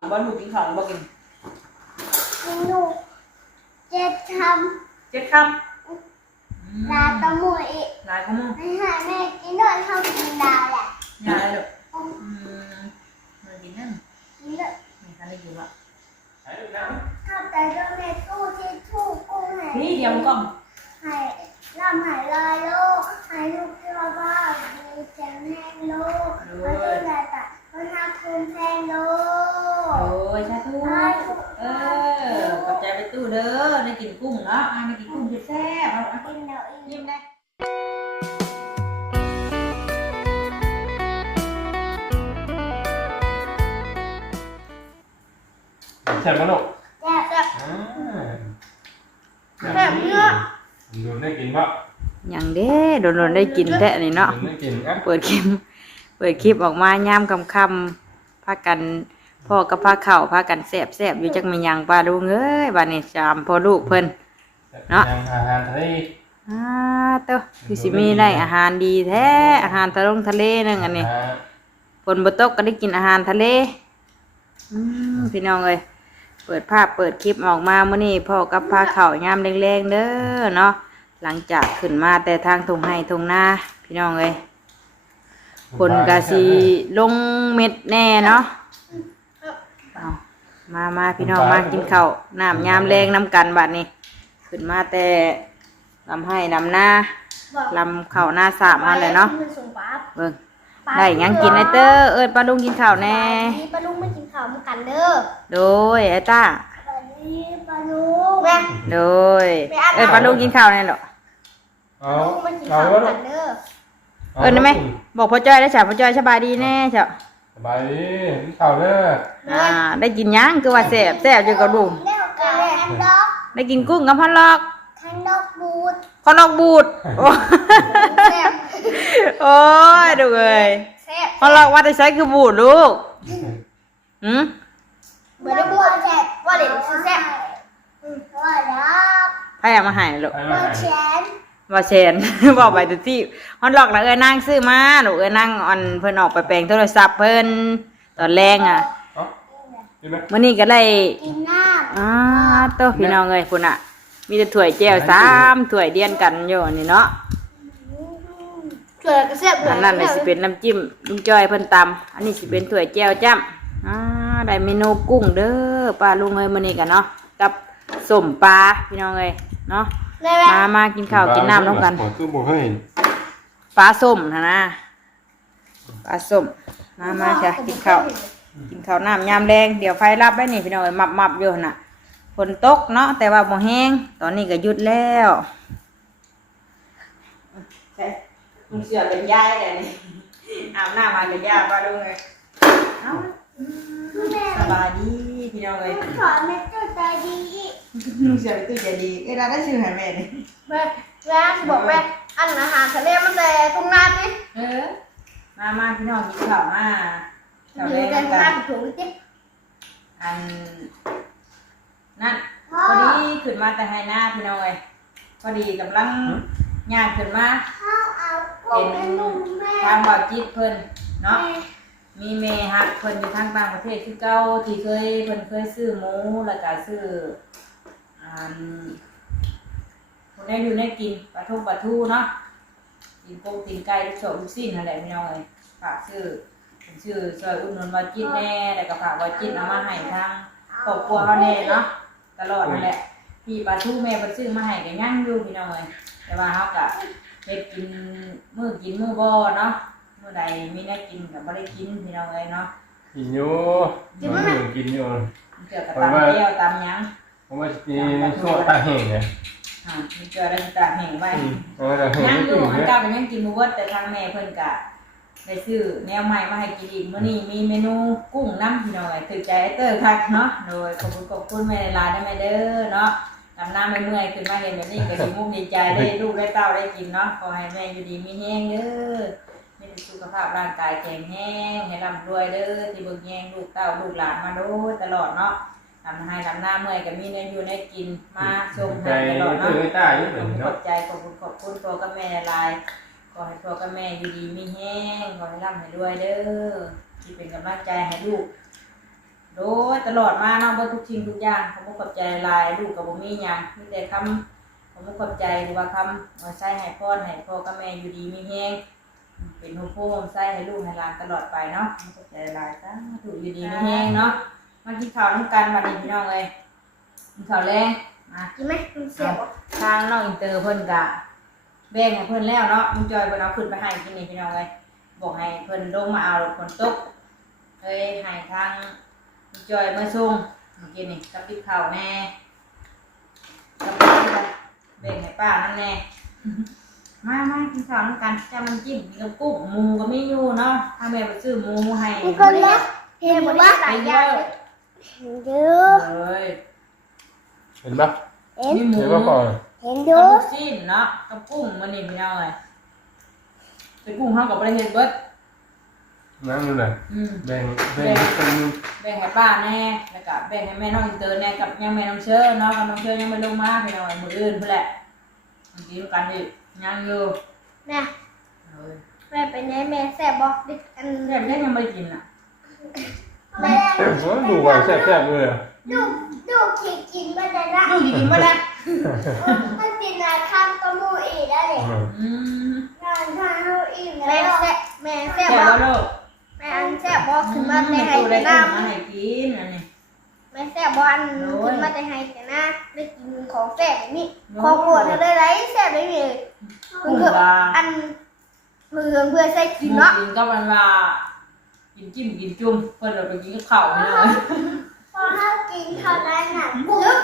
บ้านหนูกินข้าวบ่กินหนู7 คำลาตะมุยหลายก็มึงไม่หายแม่กินด้วยข้าวกินดาวแหละยายลูกมากินนั่นกินด้วยไม่ทันได้กินวะข้าวแต่ก็แม่ตู้ที่ทู่กุ้งหายนี่เดียวก็หายลำหายลอยโลหายลูกที่ว่าบ้าดูแจงแห้งโลแล้วก็แต่ก็ทำคืนแห้งโลโอ้ยชาทูขอบใจไปตู้เด้อได้กินกุ้งเนาะได้กินกุ้งแซ่บเอากินเดี๋ยวอีกยิ้มได้แซ่บไหมลูกแซ่บแซ่บเนื้อโดนได้กินปะอย่างเด้โดนได้กินแท้นี่เนาะได้กินอ่ะเปิดคลิปออกมายามค่ำๆพากันพ่อกับพาเข่าพากันแซ่บอยู่จักมีหยังปลาลูกเอ้ยบัดนี้จามพ่อลูกเพิ่นเนาะอาหารทะเลเต้าคือสิมีได้อาหารดีแท้อาหารทะเลนึงอันนี้ฝนบ่ตกก็ได้กินอาหารทะเลพี่น้องเอ้ยเปิดภาพเปิดคลิปออกมามื้อนี้พ่อกับพาเข่ายามแรงๆเด้อเนาะหลังจากขึ้นมาแต่ทางทุ่งไร่ทุ่งนาพี่น้องเอ้ยฝนก็สิลงเม็ดแน่เนาะมาพี่น้องมากินข้าวน้ำยามแรงน้ำกันบัดนี้ขึ้นมาแต่ลำให้ลำหน้าลำข้าวหน้าสามมาเลยเนาะเบิ่งได้ยังกินไอเตอร์ปลาลุงกินข้าวแน่ปลาลุงไม่กินข้าวเหมือนกันเด้อโดยไอต้าปลาลุงแม่โดยปลาลุงกินข้าวแน่หรอปลาลุงไม่กินข้าวเหมือนกันเด้อได้ไหมบอกพ่อจ้อยได้จ้ะพ่อจ้อยสบายดีแน่จ้ะสบายดีกินข้าวเด้อได้กินยังคือว่าแซ่บอยู่กับลุงได้กินกุ้งกับฮอนล็อกฮอนล็อกบูดโอ้ยดูเลยฮอนล็อกว่าจะใช้คือบูดลูกเบอร์ได้บูดแซ่บว่าเด็กแซ่บว่าล็อกให้เอามาให้ลูกว่าแชนบอกไปตัวที่ฮอนล็อกแล้วนั่งซื้อมาหนูนั่งอันเพิ่นออกไปแปลงโทรศัพท์เพิ่นตอนแรงอ่ะมื่อนี้ก็ได้กินน้ำตัวพี่น้องเลยคุณอ่ะมีแต่ถ้วยแก้ว3 ถ้วยเดียนกันอยู่นี่เนาะถ้วยกระเซ็บอันนั้นเลยสิเป็นน้ำจิ้มลุงจ้อยเพิ่นตำอันนี้สิเป็นถ้วยแก้วจ้ำได้เมนูกุ้งเด้อปลาลุงเลยมื่อนี้กันเนาะกับส้มปลาพี่น้องเลยเนาะมากินข้าวกินน้ำร่วมกันปลาส้มนะปลาส้มมาจ้ะกินข้าวน้ำยามแรงเดี๋ยวไฟรับได้นี่พี่น้องมับอยู่น่ะฝนตกเนาะแต่ว่าบ่แห้งตอนนี้ก็หยุดแล้วใช่มึงเสือเป็นยายเลยนี่อาบน้ำมาเป็นยาป้าดูเลยสบายดีพี่น้องเลยขอแม่ตู้ใจดีมึงเสือเป็นตู้ใจดีเราได้ชื่อให้แม่นี่แม่บอกแม่อันอาหารทะเลมันแต่ตรงนั้นนี่มาพี่น้องกินข้าวมาข้าวแรงกันถูกจิ๊บอันนั่นพอดีขึ้นมาแต่ให้หน้าพี่น้องเลยพอดีกำลังย่างขึ้นมาเป็นทางบ่อจิตเพิ่นเนาะมีเมฮักเพิ่นอยู่ทางต่างประเทศที่เก่าที่เพิ่นเคยซื้อหมูแล้วก็ซื้อคนได้อยู่ได้กินปลาทูเนาะกินกุ้งกินไก่ลูกโฉบลูกชิ้นอะไรพี่น้องเลยฝากซื้อซอยอุดหนุนบ่อจิตแน่แล้วก็ฝากบ่อจิตเอามาให้ทางครอบครัวเขาแน่เนาะตลอดนั่นแหละพี่ปลาทูแม่เพิ่นซื้อมาให้ก็ย่างอยู่พี่น้องเลยแต่ว่าเฮาก็ไปกินมื้อบ่เนาะมื้อใดมีได้กินก็บ่ได้กินพี่น้องเลยเนาะกินอยู่กินอยู่เกี่ยวกับตำแก้วตำหยังผมว่าสิโซตาแห้งเนี่ยมีเจอได้ตาแห้งไว้ย่างอยู่อันเก่าก็ยังกินบ่หมดแต่ทางแม่เพิ่นก็ได้ซื้อแนวใหม่มาให้กินอีกมื้อนี้มีเมนูกุ้งน้ำพี่น้องเลยถือใจเตอร์คักเนาะโดยขอบคุณแม่ลาได้แม่เด้อเนาะทำหน้าไม่เมื่อยขึ้นมาเห็นแบบนี้ก็ดีมุกดีใจได้ลูกได้เต้าได้กินเนาะขอให้แม่อยู่ดีมีแห้งเด้อมีสุขภาพร่างกายแข็งแรงให้ร่ำรวยเด้อที่เบิ่งแย่งลูกเต้าลูกหลานมาโดยตลอดเนาะทำให้ทำหน้าเมื่อยก็มีเนื้ออยู่ได้กินมาส่งให้ตลอดเนาะขอบใจขอบคุณตัวกับแม่ลายขอให้พ่อกับแม่อยู่ดีมีแห้งขอให้ร่ำให้รวยเด้อที่เป็นกำลังใจให้ลูก โดยตลอดมาเนาะบ่ทุกสิ่งทุกอย่างขอบคุณขอบใจหลายลูกก็บ่มีหยังมีแต่คำขอบคุณขอบใจหรือว่าคำว่าใช้ให้พรให้พ่อกับแม่อยู่ดีมีแฮงเป็นโฮมโฮมใช้ให้ลูกให้หลานตลอดไปเนาะขอบใจหลายจ้าถูกอยู่ดีมีแฮงเนาะมากินข้าวน้ำกันบัดนี้พี่น้องเอ้ยกินข้าวแรงมา กินไหมมันเสียบ ทางน้องอินเตอร์เพิ่นกะแบ่งให้เพิ่นแล้วเนาะมึงจอยเพิ่นเอาขึ้นไปให้กินนี่พี่น้องเลยบอกให้เพิ่นลงมาเอารถฝนตกเลยให้ทางมึงจอยมาส่งเมื่อกี้นี่กับปิดข้าวแน่กับแบ่งให้ป้านั่นแน่มากินข้าวน้ำกันจะมันจิ้มกินกับกุ้งหมูก็ไม่อยู่เนาะถ้าแม่ไปซื้อหมูให้ มีคนเล็กเห็นว่าหลายอย่างเยอะ เลย เห็นปะ เห็น มีหมู เห็นปะก่อน เห็น กับ ดู ลูกชิ้นเนาะกับกุ้งมันนี่พี่น้องเลยเป็นกุ้งเขากับประเทศเบิด นั่งดูเลยแบ่งคนนึง แบ่งให้ป้าแน่แล้วก็แบ่งให้แม่น้องอินเตอร์แน่กับยังแม่น้องเชอร์เนาะกับน้องเชอร์ยังไม่ลงมาพี่น้องมืออื่นเพื่อแหละบางทีกันอีกยังอยู่ แม่แม่เป็นไงแม่แซ่บบอกดิอัน แซ่บยังไม่กินอ่ะ แม่ ดูว่าแซ่บๆเลย ดูกินมาได้ละ ลูกกินมาแล้ว มันกินอะไรข้ามตะมูอีกได้เลยนอนทานเอาอีกแล้วแม่แซ่ แซ่ บบ บอก แล้วลูก แม่อันแซ่บบอกขึ้นมาแต่ให้ ตัว แต่ ได้ น้ มาให้กินอันนี้ ำแม่แซ่บบอกอันขึ้นมาแต่ให้แต่น้ำได้กินของแซ่บแบบนี้ของโปรดเธอได้ไรแซ่บได้เลย กุ้งปลา อันเพื่อใส่กินเนาะ กินกับมันว่ากินจิ้มกินจุ่มเพื่อนเราไปกินกับข้าวนี่เลย พอถ้ากินเท่านั้นน่ะปุ๊บ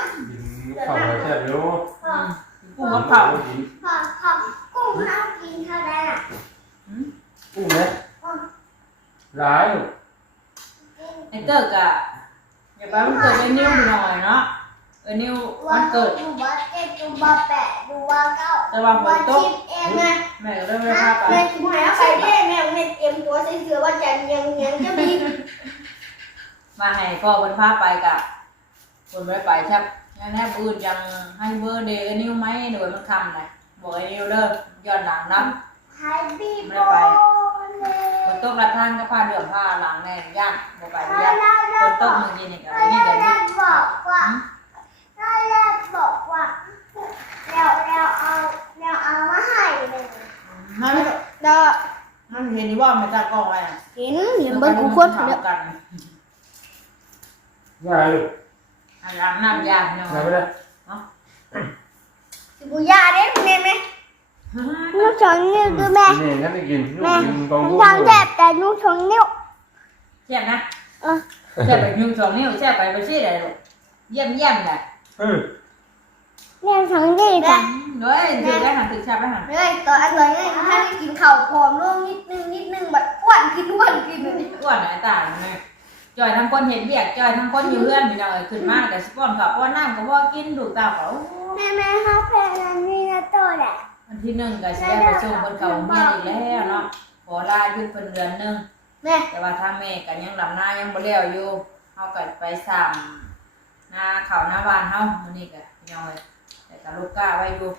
กินข้าวแซ่บอยู่ กุ้งกับข้าว พอกุ้งถ้ากินเท่านั้นน่ะ กุ้งไหมร้ายอยู่ ไอเตอร์กะอย่าไปมันเกิดไอ้นิ้วหน่อยเนาะนิ้วมันเกิด ดูว่าเจ็ดดูว่าแปดดูว่าเก้า แต่ว่าฝนตก ชิปเองไง แม่ก็เลยไม่พาไป แม่ชิมหายไปแม่เตรียมตัวใส่เสื้อว่าจะยังจะมี มาให้พ่อเพิ่นพาไปกะคนไม่ได้ไปครับยังแน่ปืนยังให้เบอร์เดย์นิ้วไหมหน่วยมันคำเลยบอกไอ้นิ้วเด้อย้อนหลังน้ำ หายบีบเลย ฝนตกละทางก็พาเดือดผ้าหลังแน่ย่านบอกไปย่านฝนตกเมื่อกี้นี่ก็นี่ก็นี่ บอกว่าแล้วเอามาให้เลย มัน เด้อ มันเห็นว่ามันจะกล้องอะไรน่ะ เห็นเบิ้งกูคน ถาม เด้อ กัน ง่ายลูก อันล้างน้ำยากเนาะ ง่ายไม่ได้ สิบุยาเด้แม่ไหมลูกชงนิ้วด้วยแม่ นี่ฉันได้กินลูก แม่ กินกอง ผม กุ้ง ทำแซ่บแต่ลูกชงนิ้ว แซ่บนะแซ่บแบบยุ่งสองนิ้วแซ่บไปไปซี่เลยลูกเยี่ยมเลย เนี่ยชงนิ้วจ้ะ ด้วยถือได้หันถือชาไปหัน เลยตัวอันเลยเนี่ยถ้ากินข้าวผอมลงนิดนึงแบบอ้วนขึ้น อ้วนไอ้ตาเนี่ยจอยทั้งคนเห็นเบียกจอยทั้งคนอยู่เพื่อนพี่น้องขึ้นมากแต่สปอนกับป้อนน้ำกับว่ากินถูกตาเขา แม่เขาแพ้แล้วนี่นะโตแหละ วันที่1ก็สิได้ไปส่งคนเขาเมียอีกแล้วเนาะขอลาหยุดเป็นเดือนนึง แม่ แต่ว่าถ้าแม่ก็ยังลำหน้ายังบ่แล้วอยู่เฮาก็ไปซ้ำหน้าเขาหน้าบ้านเฮามื้อนี้ก็พี่น้องเอ้ยแต่ก็ลูกก้าไว้อยู่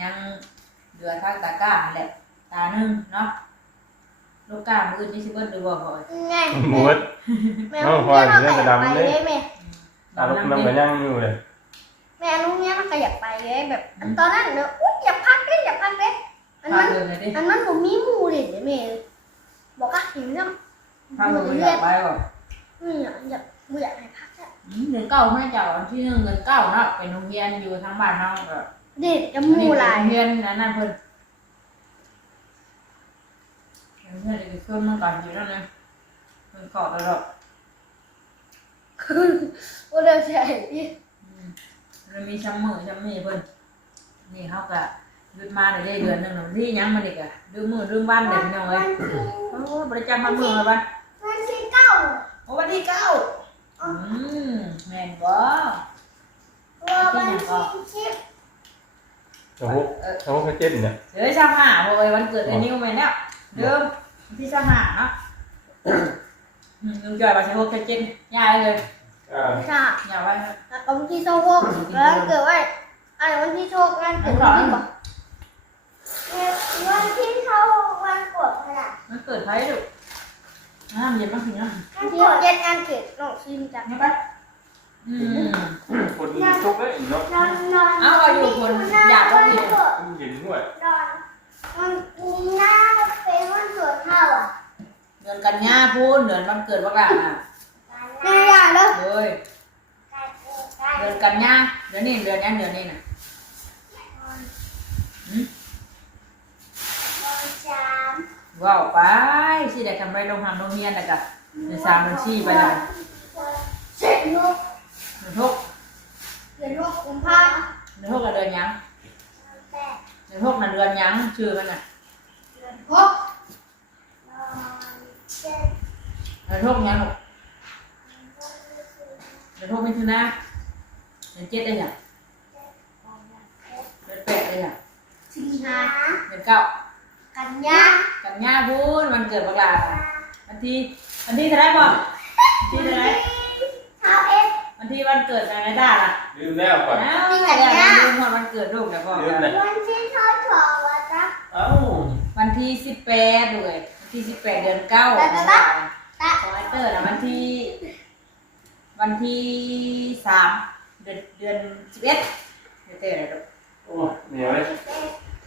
ยังเหลือทางตาก้าแหละตานึงเนาะลูกก้ามื้ออื่นนี่สิเบิดหรือบ่พ่อ ไง หมูด แม่ลูกเนี่ยเราขยับไปเลยแม่ ตาลูกน้ำไปย่างอยู่เลย แม่ลูกเนี่ยเราขยับไปเลยแบบตอนนั้นเนอะอุ้ยอย่าพักเลยอัน พา นั้น เดินเลยดิ อันนั้นผมมีมูเลยแม่บอกว่าเห็นยัง พาเดินอยากไปบ่ อยากให้พักอ่ะ เงินเก่าแม่เจ้าที่1เงินเก่าเนาะเป็นโรงเรียนอยู่ทางบ้านเฮาก็ เด็ดจะมูลาย โรงเรียนนั่นเพิ่นโรงเรียนเด็กชนมันก่อนอยู่นั่นนะเพิ่นขอตลอด ว่าเดี๋ยวใช่พี่ มันมีช้ำมือช้ำมีเพิ่นนี่เขาก็หยุดมาได้เดือนหนึ่งหนึ่งที่ยังมันอีกอะดื้อมือดื้อบ้านเด็กน้องเลยโอ้บริจาคมามือเลยบ้าน วันที่เก้า โอ้วันที่9แม่นบ่ วันที่10 แต่พวกเขาเจ็ดเนี่ย เดี๋ยวจะหาบ่เอ้ยวันเกิดไอ้นิวแม่เนี่ยเดิมที่จะหาเนาะลุงจอยว่าสิ6 7ยายเลย ค่ะ อย่าไว้ แล้วก็วันที่26แล้วเกิดว่าอันวันที่โชควันเกิดวันบอกวันที่เขาวันกดขนาด มันเกิดไผดุ น้ำเย็นมากถึงน้ำ ที่เย็นงานเก็บน้องชิมจัง นี่ปะคนชุกเลยเนาะ นอน เอาเอาอยู่คนอยากก็มี เย็นด้วย มันกินหน้าเป็นวันเกิดเขาอ่ะ เดือนกันยาพูนเดือนวันเกิดว่ากันอ่ะ ไม่อยากเลย เลยเดือนกันยาเดือนนี้เดือนนี้เดือนนี้น่ะ ว้าวไปสิได้ทำไรลงทำโรงเรียนแล้วก็เดือน3เดือน4ไปเลย เสร็จลูก เดือน6 เดี๋ยวลูกกุมภา เดือน6กับเดือนหยังเดือน6น่ะเดือนหยังชื่อมันน่ะ หก เดือน6หยังเดือน6มิถุนาเดือน7ได้หยังเดือน8ได้หยัง สิงหา เดือน9 กันยา กันยาพูนวันเกิดบักหลาวันที่เท่าไรบ่วันที่เท่าไร เท้าเอฟ วันที่วันเกิดนายด้าล่ะ ลืมแล้วก่อน แล้วแต่ลืมวันเกิดลูกแล้วก็ วันที่เท่าถอวะจ๊ะ เอ้า วันที่18ด้วยวันที่18เดือน9ของไอเตอร์นะวันที่3เดือน11เตอร์อะไรลูก โอ้เหนียวเลย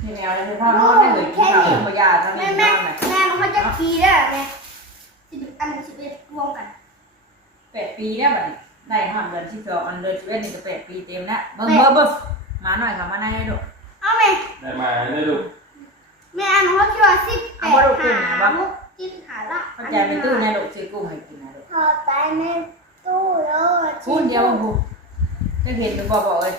นี่แมวเลยคือพ่อนอนได้เลยกินข้าวกินยาทั้ง แม่ นี้ แม่ นอนน่ะ แม่มันจะปีได้หรอแม่11รวมกัน 8 ปีแล้วบัดนี้ได้ฮอดเดือน12อันเดือน11นี่ก็8 ปีเต็มแล้วเบิ่งมาหน่อยค่ะมาในให้ลูก เอาแม่ ได้มาได้ดู แม่อ่านเขาคิดว่า18หามุกจิ้มหาละ เข้าใจเป็นตู้ในลูกซื้อกุ้งให้กินนะลูก พอใจในตู้แล้ว พูดเดียวพูดจะเห็นหรือบ่บอกเอ้ย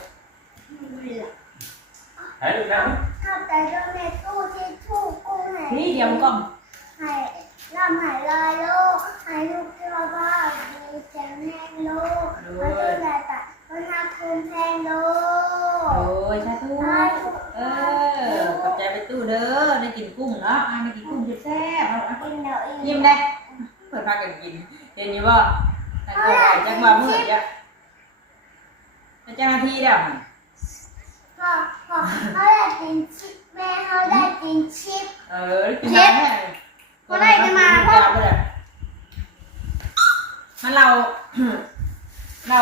หายดูนะ เข้าใจก็ในตู้ที่ทูกกุ้งให้ นี่เดียวมันก็ ให้ลำหายลอยโลกให้ลูกที่ว่าพ่อมีแจงแห้งโลกมาตู้ใหญ่แต่ก็นับคืนแพงโลก โอ้ยชาทูขอบใจเป็นตู้เด้อได้กินกุ้งเนาะได้กินกุ้งแซ่บๆเอา กินเดี๋ยวอีก ยิ้มได้เปิดพากันกินเห็นอยู่บ่แต่ก็ไหวจังว่ามื้อจ้ะเป็นเจ้าหน้าที่แล้ว พ่อเขาได้กินชิปแม่เขาได้กินชิป กินได้แน่มันเรา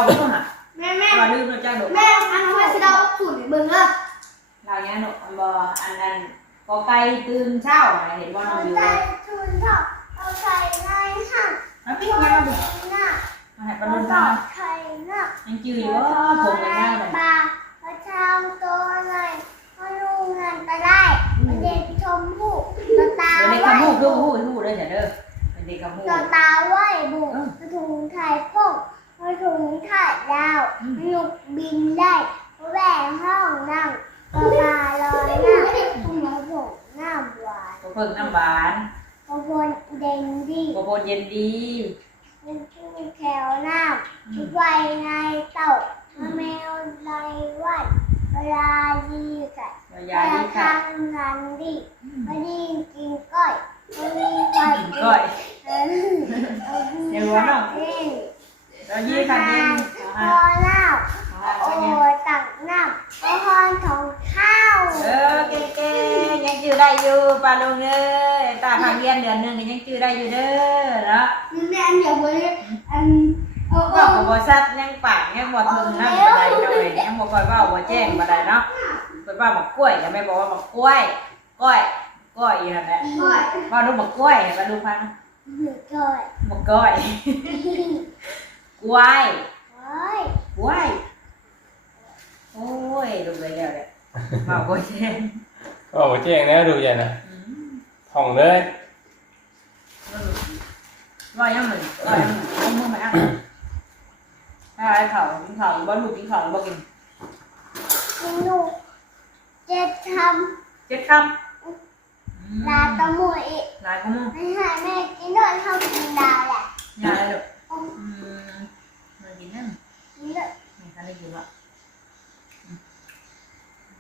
ไม่ต้องหา แม่ เราลืมเราจ้างดุ แม่อันนั้นว่าสิเราสูตรในเบิ้งเลย เราเนี้ยหนูบ่อันนั้นก็ไก่ตื่นเช้าเห็นว่าเรา เอา อยู่ ใจทุนเถอะเอาใส่ในห้าง แล้วพี่ เอา ทำไม ใส่ มาบุก หน้า มาให้ป เอา ระดุน ใส่ ทาง ไข่หน้า ยังจืดอยู่ว่าผมยังได้เลย ปลาพระเจ้าตัวอะไรพระลุงหันไปได้มันเด็กชมพู่ตัวตา เด็ก ไหว ขมูก บุ หูเลยเด้อเป็นเด็กขมูก ตัวตาไหวบุกระถุงไข่พกกระถุงไข่ดาวลูกบินได้แหวนห้องนั่งปลาลอยน้ำคุณหมอผมน้ำหวาน ก็เพิ่งน้ำหวาน กระพนเด่นดี โกโบเย็นดี มันกินแถวน้ำไฟในเต่าแมวในวันเวลาดีกัน ยาดีค่ะ ทำงานดีไม่ได้กินก้อยไม่ได้วัน ก้อย เดี๋ยวน้อง เรายี่ค่ะยี่ พอแล้วโอ้ตักน้ำก็พอนของข้าว เก่งยังจืดได้อยู่ปลาลงเลยตาพังเรียนเดือนนึงยังจืดได้อยู่เด้อเนาะ นี่แม่อันเดียวเลยอันเว้าบ่ชัดยังปากยังบ่ถึงนำบ่ได้เลยยังบ่ค่อยเว้าบ่แจ้งบ่ได้เนาะเพิ่นว่าบักกล้วยก็แม่บอกว่าบักกล้วยก้อยอยู่นั่นแหละ ก้อย ว่าดูบักกล้วยมาดูพัง ก้อย บักก้อยกล้วย ก้อย กล้วยโอ้ยดูเลยแล้วแหละเว้าบ่แจ้ง ก็บอกแจ้งนะดูใหญ่นะท่องเลย ว่ายังมึงเอามือมาอ่ะให้เขากินข้าวบ่ลูกกินข้าวบ่กิน หนูจะท เจ็ดคำ ำลาตะมุย หลายก็มึง ไม่ให้แม่กินด้วยเท่ากินดาวแหละ อย่าเลยลูกมากินนั่น กินด้วย ไม่ทันได้กินหรอก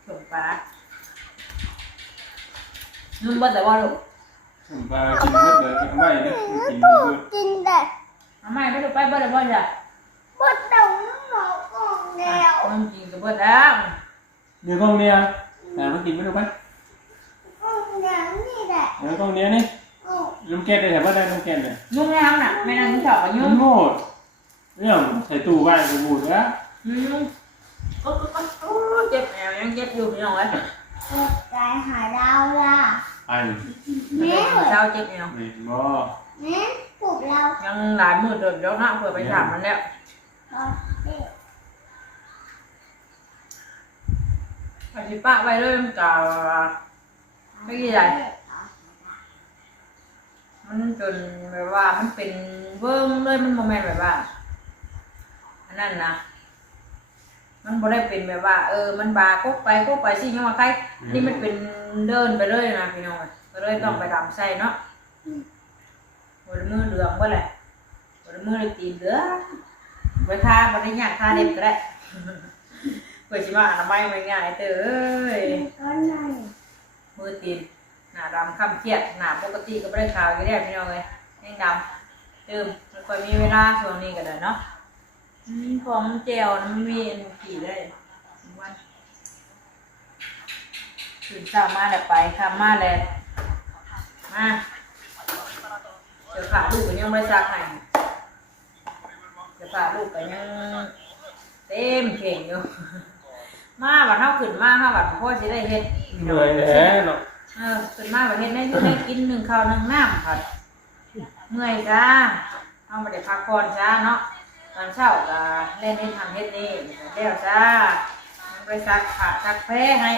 ส่งปลานุ่มบ่แต่ว่าลูก ปลากินเบิดเลยกินไม่เนี่ยกินเบิด กินแต่ เอาไม่ไปลูกไปบ่ได้บ่จ้ะ บดเต่าหมอกองแล้ว มันกินกับบ่แล้ว เดี๋ยวกล้องเนี้ยไหนมากินไม่ดูไป กองแล้วนี่แหละ เดี๋ยวกล้องเนี้ยนี่ โอ้ น น้ำแกงได้แต่ว่าได้น้ำแกงเนี่ย ยุ่งแล้วน่ะไม่นั่งกินข้าวกับยุ่ง โง่เรื่องใส่ตู้ไว้กูบูดแล้ว เจ็บแอวยังเจ็บอยู่พี่น้องเอ้ย ใจหาดาวล่ะ อัน แม่ เช้าเจ็บแอว นี่บ่ แม่ปลุกเรา ยังหลายมื้อเดินแล้วนะเผื่อไปถามมันแล้ว ตอนเด็ก อาชีพะไว้เลยมันก็ไม่กี่ใหญ่มันจนแบบว่ามันเป็นเบิ้งเลยมันโมเมนต์แบบว่าอันนั้นนะมันบ่ได้เป็นแบบว่ามันบากกไปสิยังว่าใครนี่มันเป็นเดินไปเลยนะพี่น้องก็เลยต้องไปดำใส่เนาะบนมือเหลืองบ่แหละบนมือเลยตีนเหลืองไปทาบ่ได้ยากทาเด็บก็ได้เพื่อสิว่าอนามัยไม่ง่ายเด้อเอ้ย ตอนไหน มือตีนหน้าดำค่ำเครียดหน้าปกติก็ไม่ได้ขาวอยู่แล้วพี่น้องเลยแห้งดำดื่มมันค่อยมีเวลาช่วงนี้ก็ได้เนาะพอมันเจลมันมีขี่ได้วันตื่นเช้ามาแล้วไปทำมาแล้วมาเดี๋ยวขาลูกก็ยังไม่ซักให้เดี๋ยวขาลูกก็ยังเต็มเข่งอยู่มาบัดเท่าขึ้นมาค่ะบัดพ่อจะได้เฮ็ด เหนื่อยแล้วเนาะ ขึ้นมาบัดเฮ็ดได้อยู่ได้กินหนึ่งข้าวหนึ่งน้ำค่ะเมื่อยจ้าเอามาได้พักผ่อนจ้าเนาะตอนเช้าก็เล่นเฮ็ดทำเฮ็ดนี่เดี๋ยวจ้าไปซักผ้าซักแพรให้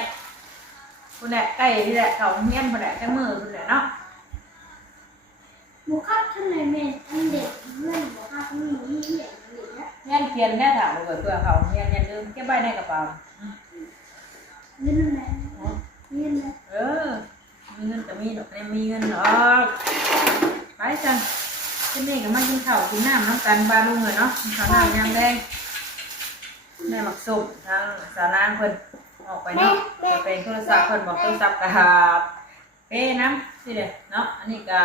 คุณแหละใกล้ที่แหละเขาเงี้ยนคุณแหละจังมือคุณแหละเนาะ บุคคลท่านไหนแม่ท่านเด็กเพื่อนบุคคลท่านหนูมีเด็กหรือนะ เงี้ยนเทียนแน่ถามเลยเพื่อเขาเงี้ยนอย่าลืมเก็บไว้ในกระเป๋า เงินอะไรเงินอะไร มีเงินก็มีดอกมีเงินหรอกไปจังที่นี่ก็มากินข้าวกินน้ำน้ำกันบาลุงเลยเนาะข้าวหน้ายางแดงแม่หมักสุกทางสารานเพิ่นออกไปเนาะจะเป็นโทรศัพท์เพิ่นบอกโทรศัพท์กับเป้น้ำสิเด้เนาะอันนี้ก็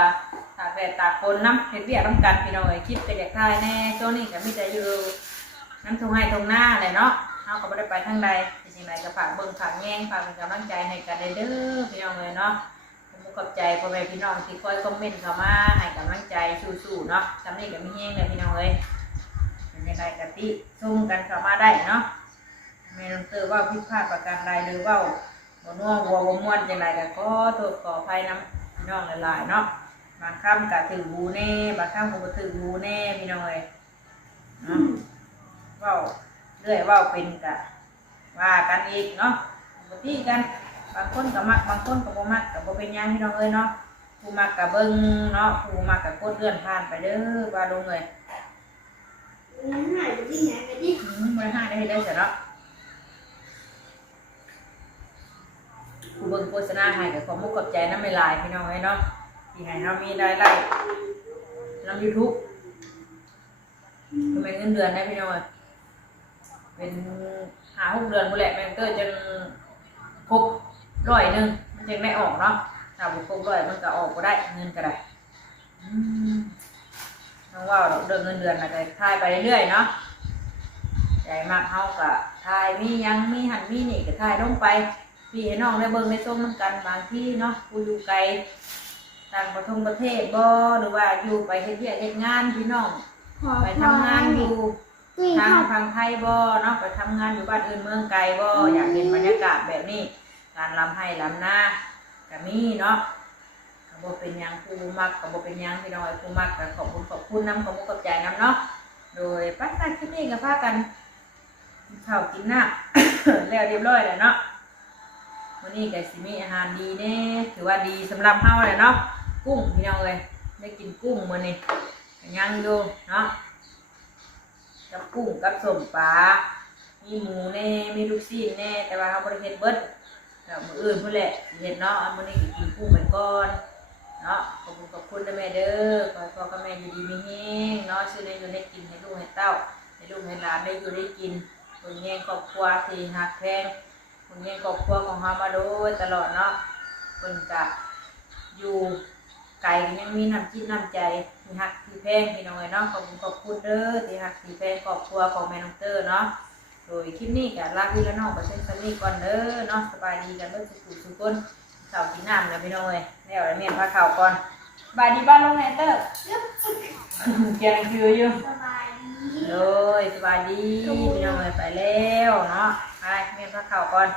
ตากแดดตากฝนน้ำเฮ็ดเวียกน้ำกันพี่น้องคลิปก็อยากถ่ายแน่ช่วงนี้ก็มีแต่อยู่น้ำทุ่งไห้ทุ่งหน้าเลยเนาะเฮาก็บ่ได้ไปทางใดสิ่งใดก็ฝากเบิ่งฝากแง่งฝากเป็นกำลังใจให้กันเด้อพี่น้องเลยเนาะขอบใจพ่อแม่พี่น้องที่คอยคอมเมนต์เข้ามาให้กำลังใจสู้ๆเนาะทำนี่ก็มีแห้งเลยพี่น้องเลยเป็นยังไงกันที่ซุ่มกันเข้ามาได้เนาะแม่น้องเตอร์ว่าผิดพลาดประการใดหรือว่าบ่นัววัวบ่ม่วนจังไดก็ขอโทษขออภัยนำพี่น้องหลายๆเนาะบางคำก็ถือบูแน่บางคำก็บ่ถือบูแน่พี่น้องเลยเนาะเว้าเรื่อยเว้าเป็นก็ว่ากันอีกเนาะบ่ตีกันบางคนก็มักบางคนก็บ่มักก็บ่เป็นหยังพี่น้องเอ้ยเนาะผู้มักก็เบิ่งเนาะผู้มักก็กดเลื่อนผ่านไปเด้อว่าลงเลย เงินหายไปที่ไหนไปดิ บ่ได้หาได้เฮ็ดได้ซะเนาะผู้เบิ่งโฆษณาให้ก็ขอมุกขอบใจนำหลายๆพี่น้องเอ้ยเนาะที่ให้เฮามีรายได้นำ YouTube ก็เป็นเงินเดือนได้พี่น้องเอ้ยเป็น5-6เดือนพุ่นแหละแม่นเกิดจนครบ100นึงมันจึงได้ออกเนาะถ้าบ่ครบ100มันก็ออกบ่ได้เงินก็ได้น้องว่าเรื่องเงินเดือนอะไรทายไปเรื่อยๆเนาะใหญ่มากเฮาก็ทายมียังมีหันมีนี่ก็ทายลงไปพี่ให้น้องได้เบิ่งได้ชมมันกันบางที่เนาะผู้อยู่ไกลต่างประเทศบ่หรือว่าอยู่ไปเฮ็ดเวียกเฮ็ดงานพี่น้องไปทำงานอยู่ทางฝั่งไทยบ่เนาะไปทำงานอยู่บ้านอื่นเมืองไกลบ่อยากเห็นบรรยากาศแบบนี้การลำไห้ลำนาก็มีเนาะก็บ่เป็นหยังผู้มักก็บ่เป็นหยังพี่น้องผู้มักก็ขอบคุณนำขอบคุณขอบใจนำเนาะโดยปัจจัยที่นี่ก็พากันข้าวกินน้ำ แล้วเรียบร้อยแล้วเนาะวันนี้ก็สิมีอาหารดีแน่ถือว่าดีสำหรับเฮาเลยเนาะกุ้งพี่น้องเอ้ยได้กินกุ้งมื้อนี้ยังอยู่เนาะกับกุ้งกับส้มปลามีหมูแน่มีลูกชิ้นแน่แต่ว่าเฮาบ่ได้เฮ็ดเบิดก็มื้ออื่นพุ่นแหละเฮ็ดเนาะมื้อนี้ก็กินกุ้งไปก่อนเนาะขอบคุณนะแม่เด้อขอให้พ่อกับแม่อยู่ดีมีแฮงเนาะซื้อได้อยู่ได้กินให้ลูกให้เต้าให้ลูกให้หลานได้อยู่ได้กินคนแย่งครอบครัวที่ฮักแพงคนแย่งครอบครัวของเฮามาโดยตลอดเนาะเพิ่นก็อยู่ไก่ยังมีน้ำจิตน้ำใจที่ฮักที่แพงพี่น้องเนาะขอบคุณเด้อที่ฮักที่แพงครอบครัวของแม่น้องเตอร์เนาะโดยคลิปนี้ก็ลาพี่และน้องไปเส้นซันนี่ก่อนเด้อเนาะสบายดีกันเด้อทุกคนข้าวกินน้ำแล้วพี่น้องแล้วเมียนพาข้าวก่อน บายดีบ้านลงแฮเตอร์เกียงคืออยู่ สบายดี เลยสบายดีพี่น้องไปแล้วเนาะไปเมียนพระเข่าก่อน